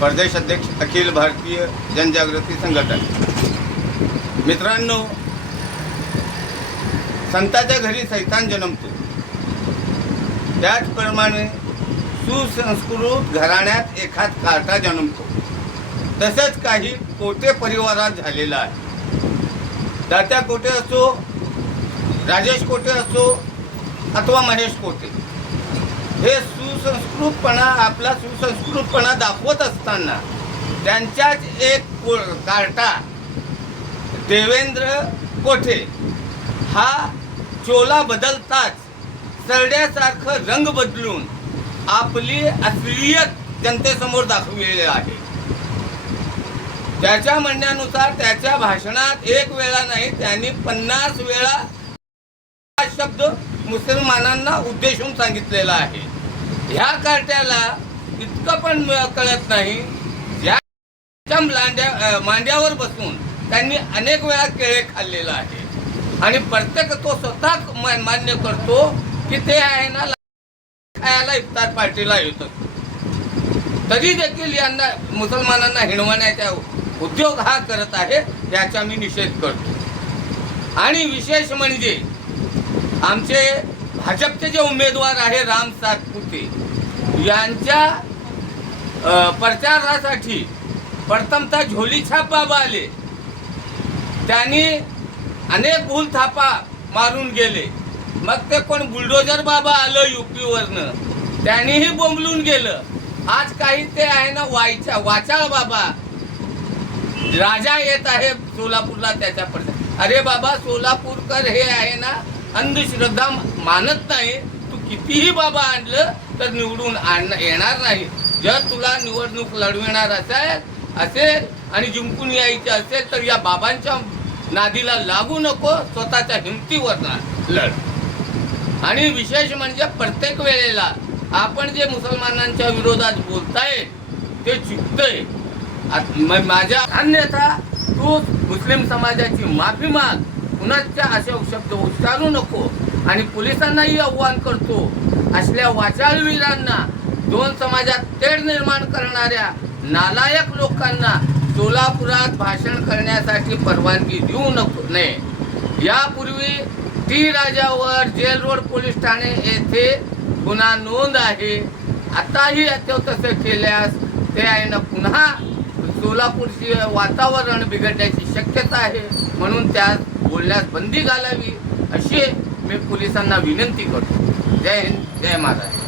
प्रदेश अध्यक्ष अखिल भारतीय जनजागृती संघटन मित्रांनो संताच्या घरी सैतान जन्मतो. त्याचप्रमाणे सुसंस्कृत घराण्यात एखाद कार्टा जन्मतो. तसंच काही कोटे परिवारात झालेला आहे. दात्या कोटे असो राजेश कोटे असो अथवा महेश कोटे हे सुसंस्कृतपणा आपला सुसंस्कृतपणा दाखवत असताना त्यांच्याच एक को- कार्टा देवेंद्र कोठे? हा चोला बदलताच सरड्यासारखं रंग बदलून आपली असलियत जनतेसमोर दाखविलेली आहे. त्याच्या म्हणण्यानुसार त्याच्या भाषणात एक वेळा नाही त्यांनी पन्नास वेळा हा शब्द मुसलमानांना उद्देशून सांगितलेला आहे. ह्या कार्ट्याला इतकं पण कळत नाही. ज्या लांड्या मांड्यावर बसून त्यांनी अनेक वेळा केळे खाल्लेला आहे. आणि प्रत्येक तो स्वतः मान्य करतो की ते आहे ना खायला इफ्तार पार्टीला येत. तरी देखील यांना मुसलमानांना हिणवण्याचा उद्योग हा करत आहे याचा मी निषेध करतो. आणि विशेष म्हणजे आमचे भाजपचे जे उमेदवार आहे राम सातपुते यांच्या प्रचारासाठी प्रथमतः झोलीछाप बाबा आले त्यांनी अनेक भूल थापा मारून गेले. मग ते कोण बुलडोजर बाबा आलं युपीवरनं? त्यांनीही बोंबलून गेलं. आज काही ते आहे ना वायचा वाचाळ बाबा. राजा येत आहे सोलापूरला त्याच्या पडद्यात अरे बाबा सोलापूरकर हे आहे ना अंधश्रद्धा मानत नाही. तू कितीही बाबा आणलं तर निवडून आण येणार नाही. जर तुला निवडणूक लढविणार असेल असेल आणि जिंकून यायचे असेल तर या बाबांच्या नादीला लागू नको स्वतःच्या हिमतीवर लढ. आणि विशेष म्हणजे प्रत्येक वेळेला आपण जे मुसलमानांच्या विरोधात बोलताय ते चुकतंय. माझ्या अन्यथा तू मुस्लिम समाजाची माफी माग. कुणाच्या असे शब्द उच्चारू नको. आणि पोलिसांनाही आव्हान करतो असल्या वाचाळवीरांना दोन समाजात तेढ निर्माण करणाऱ्या नालायक लोकांना सोलापुरात भाषण करण्यासाठी परवानगी देऊ नको नये. यापूर्वी टी राजावर जेल रोड पोलीस ठाणे येथे गुन्हा नोंद आहे. आताही तो तसे केल्यास ते आहे ना पुन्हा सोलापूरचे वातावरण बिघडण्याची शक्यता आहे म्हणून त्यात बोलण्यास बंदी घालावी अशी मी पोलिसांना विनंती करतो. जय हिंद जय महाराज